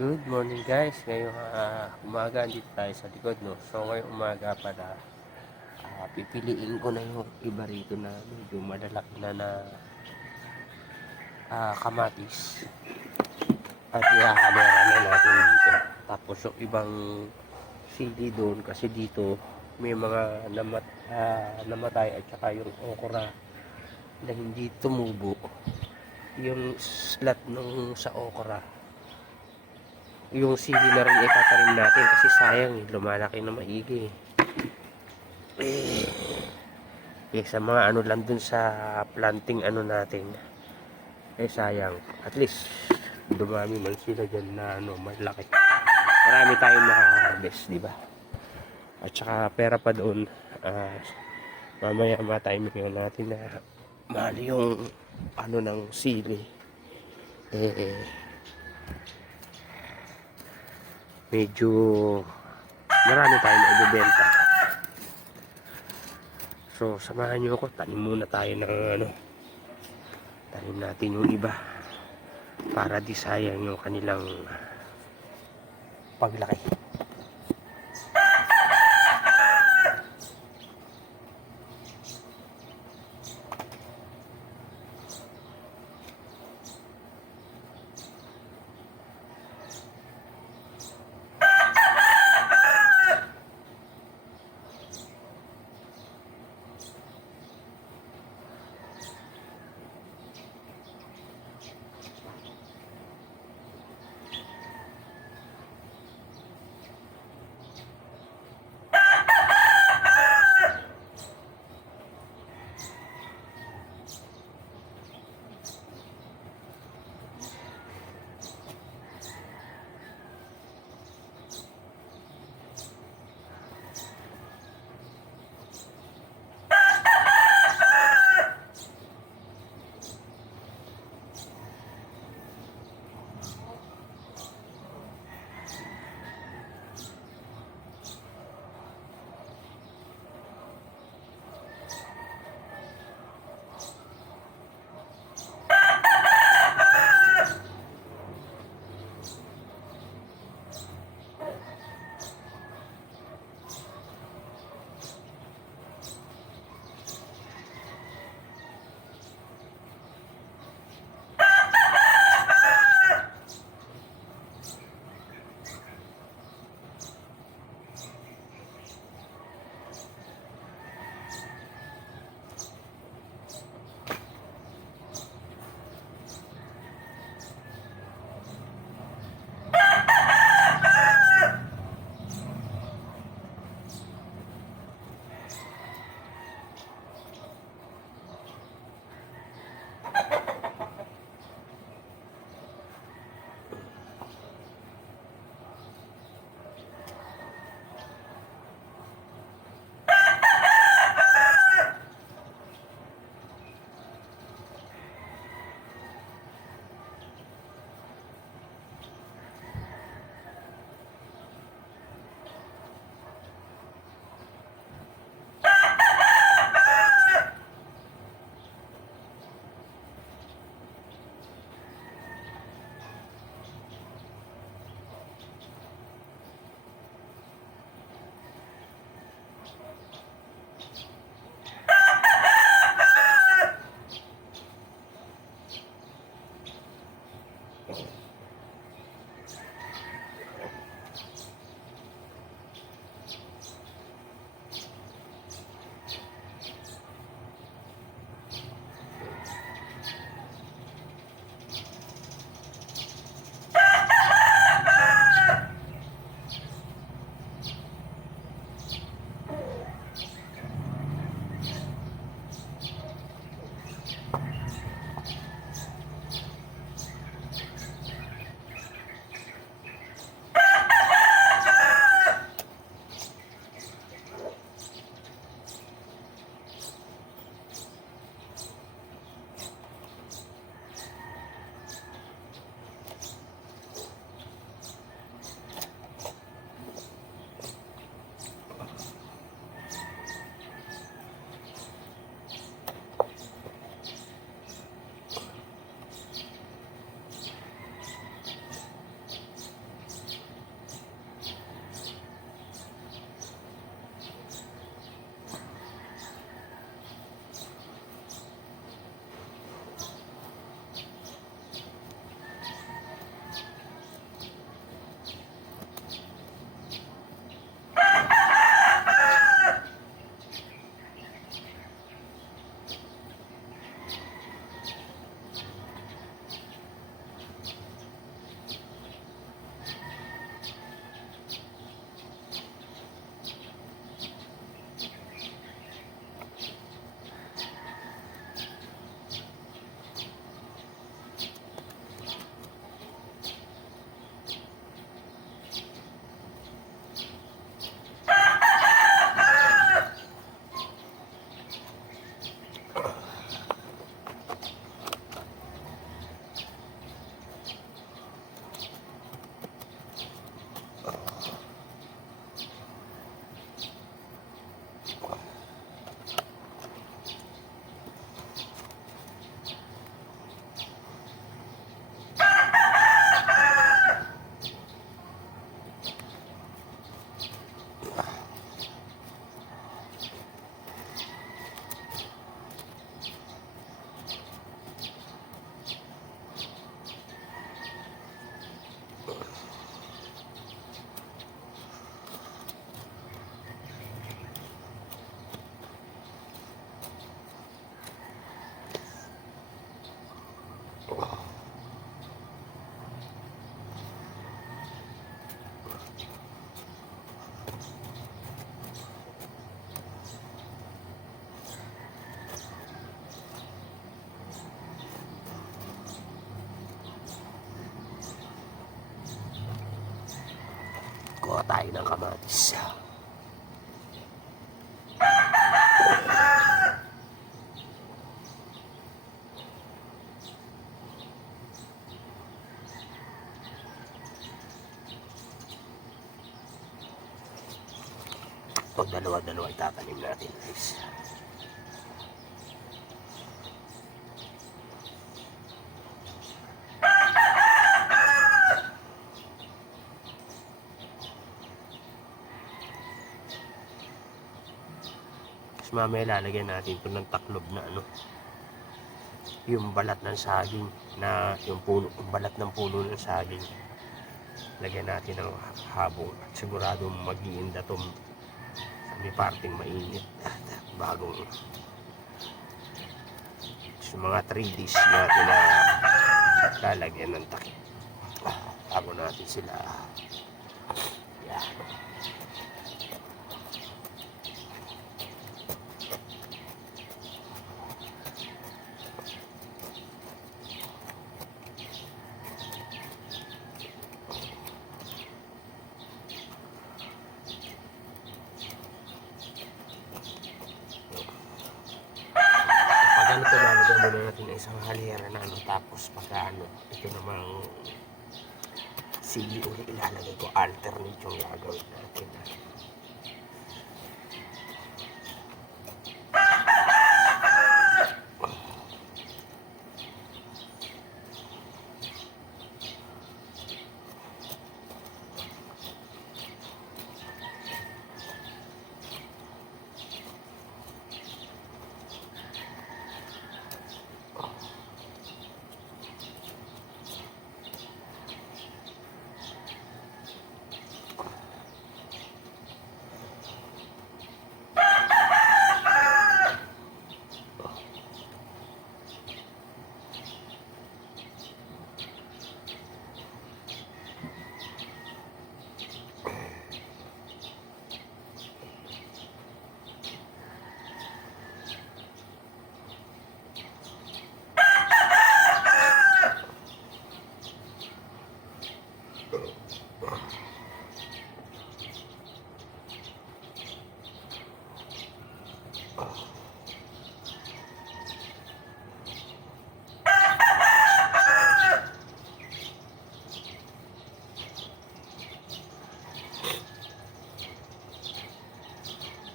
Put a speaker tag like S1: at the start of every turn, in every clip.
S1: Good morning guys. Ngayong ah, umaga dito tayo sa likod no. So ngayong umaga pala ah, pipiliin ko na yung iba rito na medyo malalaki na na ah, kamatis. At ihahalera na natin dito. Tapos yung ibang sili doon kasi dito may mga namat, ah, namatay at saka yung okra na hindi tumubo. Yung slat nung sa okra yung sili na rin itatanim natin kasi sayang eh, lumalaki na maigi eh. eh sa mga ano lang dun sa planting ano natin eh sayang. At least dumami man sila dyan na ano malaki. Marami tayong makaharvest di ba? At saka pera pa doon ah, mamaya ma-timing natin na mahal yung ano ng sili eh, eh medyo marami tayong naibibenta. So, samahan nyo ako. Tanim muna tayo ng ano. Tanim natin yung iba. Para di sayang yung kanilang paglaki. Kuha tayo ng kamatis. Ito, dalawa-dalawa itatanim natin guys. Tapos mamaya lalagyan natin ito ng taklob na ano. Yung balat ng saging na yung puno, yung balat ng puno ng saging. Lagyan natin ng habong at sigurado mag-iinda itong may parting mainit at bagong so, mga 3 days natin na lalagyan ng takip bago natin sila yan pag lalagyan muna natin ng isang halera na ano tapos pagka ano ito namang sili uli ilalagay ko alternate yung gagawin natin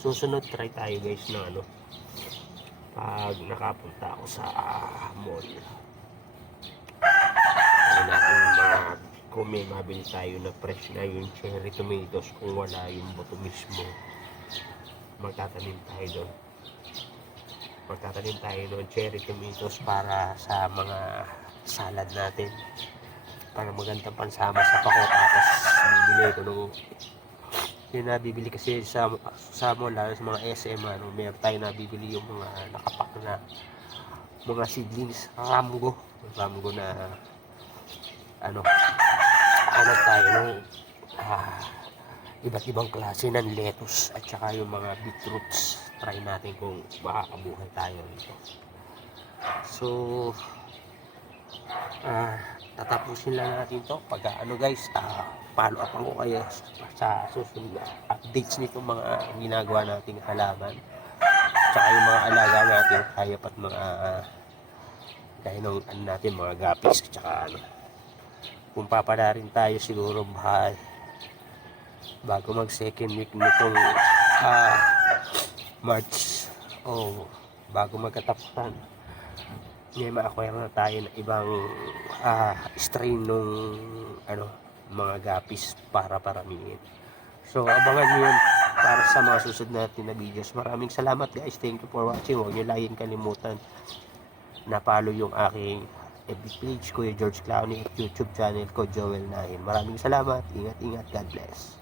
S1: susunod try tayo guys na ano pag nakapunta ako sa ah, mall. Ay natin mga kung may mabili tayo na fresh na yung cherry tomatoes kung wala yung buto mismo magtatanim tayo doon. Magtatanim tayo doon cherry tomatoes para sa mga salad natin. Para magandang pansama sa pako tapos bibili ko nung yung nabibili kasi sa sa mall lalo sa mga SM ano meron tayo nabibili yung mga nakapak na mga seedlings ramgo. Ramgo na ano ano tayo ng ah, iba't ibang klase ng lettuce at saka yung mga beetroots. Try natin kung makakabuhay tayo nito so ah tatapusin lang natin to. Pag ano guys ah, follow up ko kayo sa, susunod na updates nitong mga ginagawa nating halaman. Tsaka yung mga alaga natin hayop at mga uh, dahil ng ano natin mga gapis tsaka ano. Kung papala rin tayo siguro bahay. Bago mag second week nitong ah, March o bago magkatapusan may ma-acquire na tayo ng ibang ah, strain nung ano mga gapis para paramihin. So abangan nyo yun para sa mga susunod natin na videos. Maraming salamat guys. Thank you for watching. Huwag nyo laging kalimutan na follow yung aking FB page, Kuya George Clowney at YouTube channel ko, Joel Nahin. Maraming salamat. Ingat-ingat. God bless.